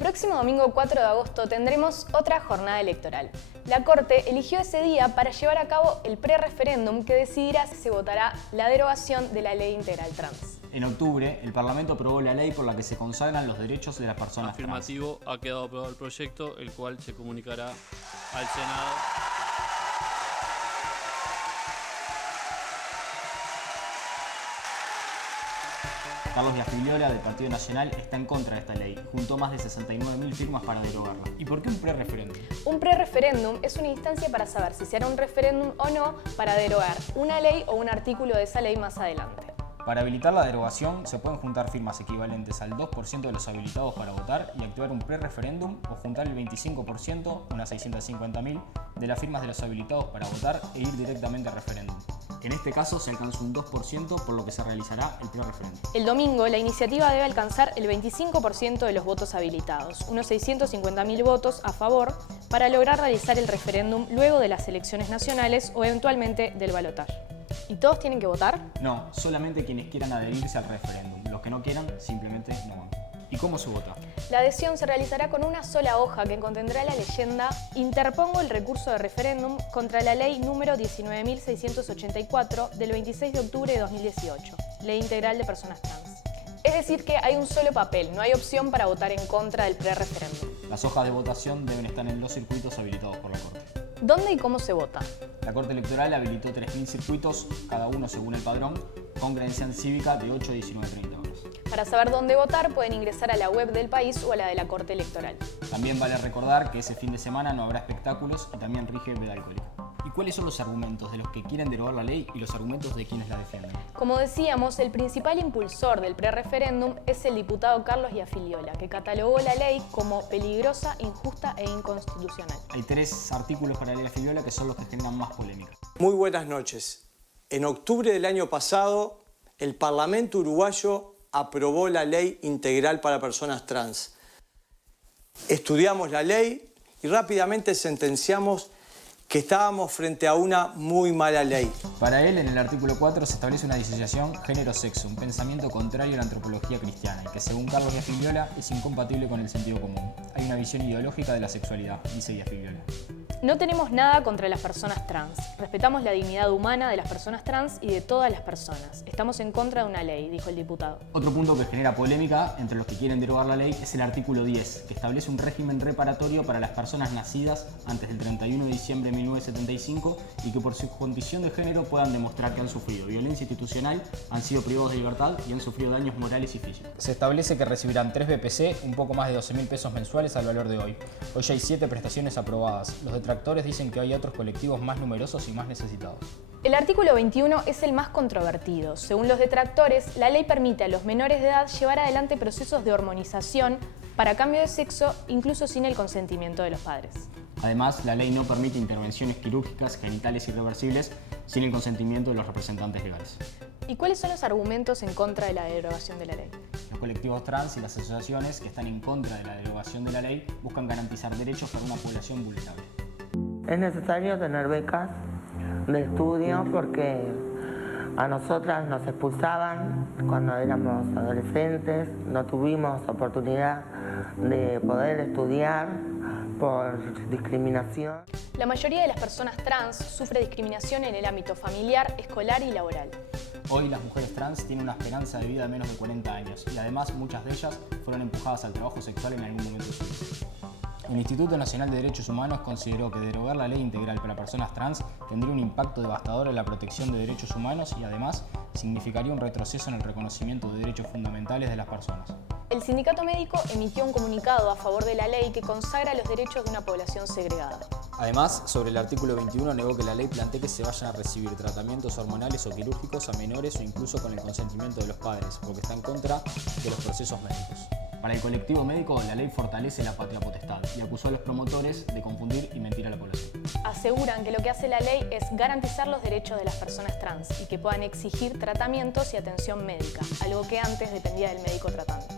próximo domingo 4 de agosto tendremos otra jornada electoral. La Corte eligió ese día para llevar a cabo el pre-referéndum que decidirá si se votará la derogación de la Ley Integral Trans. En octubre, el Parlamento aprobó la ley por la que se consagran los derechos de las personas Afirmativo, trans. ha quedado aprobado el proyecto, el cual se comunicará al Senado. Carlos Iafigliola, del Partido Nacional, está en contra de esta ley. Juntó más de 69.000 firmas para derogarla. ¿Y por qué un pre-referéndum? Un pre-referéndum es una instancia para saber si se hará un referéndum o no para derogar una ley o un artículo de esa ley más adelante. Para habilitar la derogación, se pueden juntar firmas equivalentes al 2% de los habilitados para votar y activar un pre-referéndum o juntar el 25%, unas 650.000, de las firmas de los habilitados para votar e ir directamente al referéndum. En este caso se alcanza un 2%, por lo que se realizará el pre-referéndum. El domingo, la iniciativa debe alcanzar el 25% de los votos habilitados, unos 650.000 votos a favor, para lograr realizar el referéndum luego de las elecciones nacionales o eventualmente del balotaje. ¿Y todos tienen que votar? No, solamente quienes quieran adherirse al referéndum. Los que no quieran, simplemente no van. ¿Y cómo se vota? La adhesión se realizará con una sola hoja que contendrá la leyenda «Interpongo el recurso de referéndum contra la ley número 19.684 del 26 de octubre de 2018, Ley Integral de Personas Trans». Es decir que hay un solo papel, no hay opción para votar en contra del pre-referéndum. Las hojas de votación deben estar en los circuitos habilitados por la Corte. ¿Dónde y cómo se vota? La Corte Electoral habilitó 3.000 circuitos, cada uno según el padrón, con credencial cívica de 8 a 19:30 horas. Para saber dónde votar pueden ingresar a la web del país o a la de la Corte Electoral. También vale recordar que ese fin de semana no habrá espectáculos y también rige veda alcohólica. ¿Y cuáles son los argumentos de los que quieren derogar la ley y los argumentos de quienes la defienden? Como decíamos, el principal impulsor del pre-referéndum es el diputado Carlos Iafigliola, que catalogó la ley como peligrosa, injusta e inconstitucional. Hay 3 artículos para la ley Iafigliola que son los que generan más polémica. Muy buenas noches. En octubre del año pasado, el Parlamento uruguayo aprobó la Ley Integral para Personas Trans. Estudiamos la ley y rápidamente sentenciamos que estábamos frente a una muy mala ley. Para él, en el artículo 4 se establece una disociación género-sexo, un pensamiento contrario a la antropología cristiana y que, según Carlos Iafigliola, es incompatible con el sentido común. Hay una visión ideológica de la sexualidad, dice Iafigliola. No tenemos nada contra las personas trans. Respetamos la dignidad humana de las personas trans y de todas las personas. Estamos en contra de una ley, dijo el diputado. Otro punto que genera polémica entre los que quieren derogar la ley es el artículo 10, que establece un régimen reparatorio para las personas nacidas antes del 31 de diciembre de 1975 y que por su condición de género puedan demostrar que han sufrido violencia institucional, han sido privados de libertad y han sufrido daños morales y físicos. Se establece que recibirán 3 BPC, un poco más de 12.000 pesos mensuales al valor de hoy. Hoy ya hay 7 prestaciones aprobadas. Los detractores dicen que hay otros colectivos más numerosos y más necesitados. El artículo 21 es el más controvertido. Según los detractores, la ley permite a los menores de edad llevar adelante procesos de hormonización para cambio de sexo, incluso sin el consentimiento de los padres. Además, la ley no permite intervenciones quirúrgicas genitales irreversibles sin el consentimiento de los representantes legales. ¿Y cuáles son los argumentos en contra de la derogación de la ley? Los colectivos trans y las asociaciones que están en contra de la derogación de la ley buscan garantizar derechos para una población vulnerable. Es necesario tener becas de estudio porque a nosotras nos expulsaban cuando éramos adolescentes, no tuvimos oportunidad de poder estudiar por discriminación. La mayoría de las personas trans sufre discriminación en el ámbito familiar, escolar y laboral. Hoy las mujeres trans tienen una esperanza de vida de menos de 40 años y además muchas de ellas fueron empujadas al trabajo sexual en algún momento de su vida. El Instituto Nacional de Derechos Humanos consideró que derogar la ley integral para personas trans tendría un impacto devastador en la protección de derechos humanos y además significaría un retroceso en el reconocimiento de derechos fundamentales de las personas. El sindicato médico emitió un comunicado a favor de la ley que consagra los derechos de una población segregada. Además, sobre el artículo 21 negó que la ley plantee que se vayan a recibir tratamientos hormonales o quirúrgicos a menores o incluso con el consentimiento de los padres, porque está en contra de los procesos médicos. Para el colectivo médico, la ley fortalece la patria potestad y acusó a los promotores de confundir y mentir a la población. Aseguran que lo que hace la ley es garantizar los derechos de las personas trans y que puedan exigir tratamientos y atención médica, algo que antes dependía del médico tratante.